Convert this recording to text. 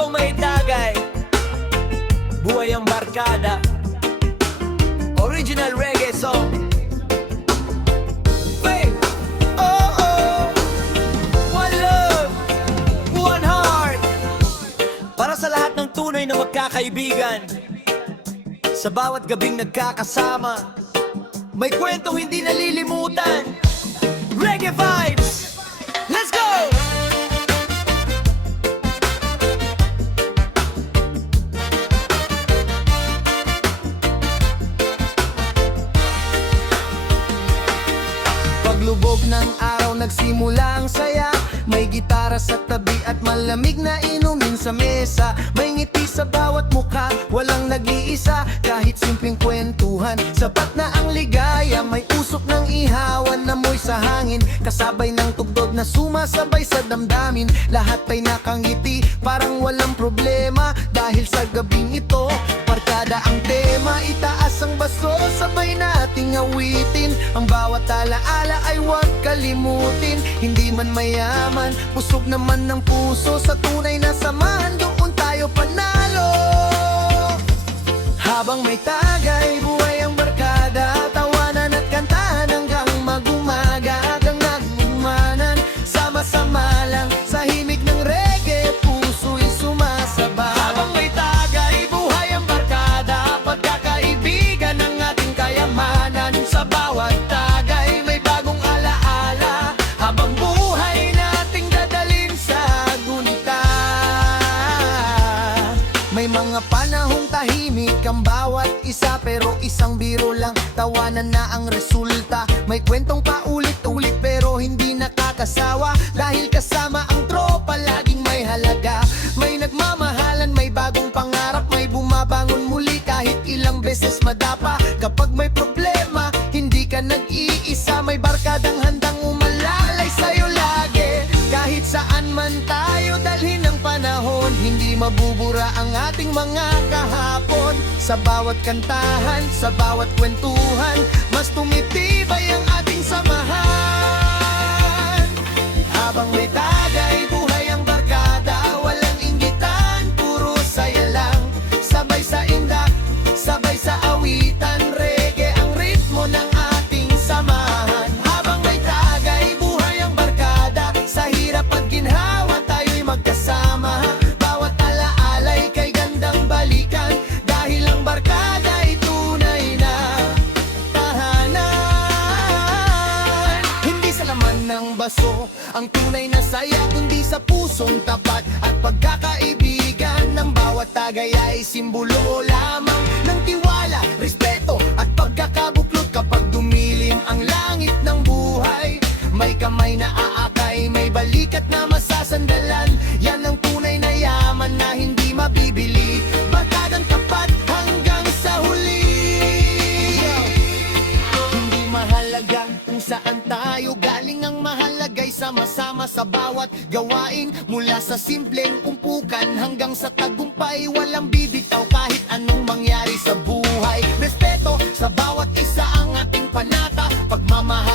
Habang may tagay, buhay ang barkada. Original reggae song. Wait. Oh, oh. One love, one heart. Para sa lahat ng tunay na magkakaibigan, sa bawat gabing nagkakasama, may kwentong hindi nalilimutan. Reggae vibes! Let's go! Paglubog ng araw nagsimula ang saya. May gitara sa tabi at malamig na inumin sa mesa. May ngiti sa bawat mukha, walang nag-iisa. Kahit simpleng kwentuhan, sapat na ang ligaya. May usok ng ihawan, namoy sa hangin, kasabay ng tugtog na sumasabay sa damdamin. Lahat ay nakangiti, parang walang problema. Dahil sa gabing ito, barkada ang tema. Itaas ang baso, sabay nating awitin. Ang bawat alaala ay huwag kalimutin. Hindi man mayaman, busog naman ng puso. Sa tunay na samahan, doon tayo panalo. Habang may tagay, buhay ang barkada. Tawanan at kantahan hanggang mag-umaga. Hanggang nagbumanan, sama-sama lang sa himig ng reggae, puso'y sumasabay. Habang may tagay, buhay ang barkada. Pagkakaibigan ang ating kayamanan. Sa bawat tagay, may bagong alaala. Habang buhay nating dadalhin sa gunita. May mga panahong tahimik ang bawat isa, pero isang biro lang, tawanan na ang resulta. May kwentong paulit-ulit pero hindi nakakasawa. Dahil kasama ang tropa, laging may halaga. May nagmamahalan, may bagong pangarap. May bumabangon muli kahit ilang beses madapa. Kapag may problema, hindi ka nag-iisa. May barkadang handang umalalay sa'yo lagi. Kahit saan man tayo dalhin ng panahon, hindi mabubura ang ating mga kahapon. Sa bawat kantahan, sa bawat kwentuhan, mas tumitibay ang ating samahan. Habang may tagay, buhay ang barkada. Walang inggitan, puro saya lang. Sabay sa indak, sabay sa awitan. Reggae ang ritmo ng ating samahan. Habang may tagay, buhay ang barkada. Sa hirap at ginhawa, tayo'y magkasama. Bawat alaalay kay gandang balikan. Dahil ang barkada ay tunay na tahanan. Hindi sa laman ng baso ang tunay na saya, kundi sa pusong tapat at pagkakaibigan. Ng bawat tagay ay simbolo lamang ng tiwala, respeto at pagkakabuklod. Kapag dumilim ang langit ng buhay, may kamay na aakay, may balikat na masasandalan. Yan ang tunay na yaman na hindi mabibili. Barkadang tapat hanggang sa huli. Hindi mahalaga kung saan tayo galing, ang mahalaga'y sama-sama sa bawat gawain. Mula sa simpleng umpukan hanggang sa tagumpay, walang bibitaw kahit anong mangyari sa buhay. Respeto sa bawat isa ang ating panata. Pagmamahal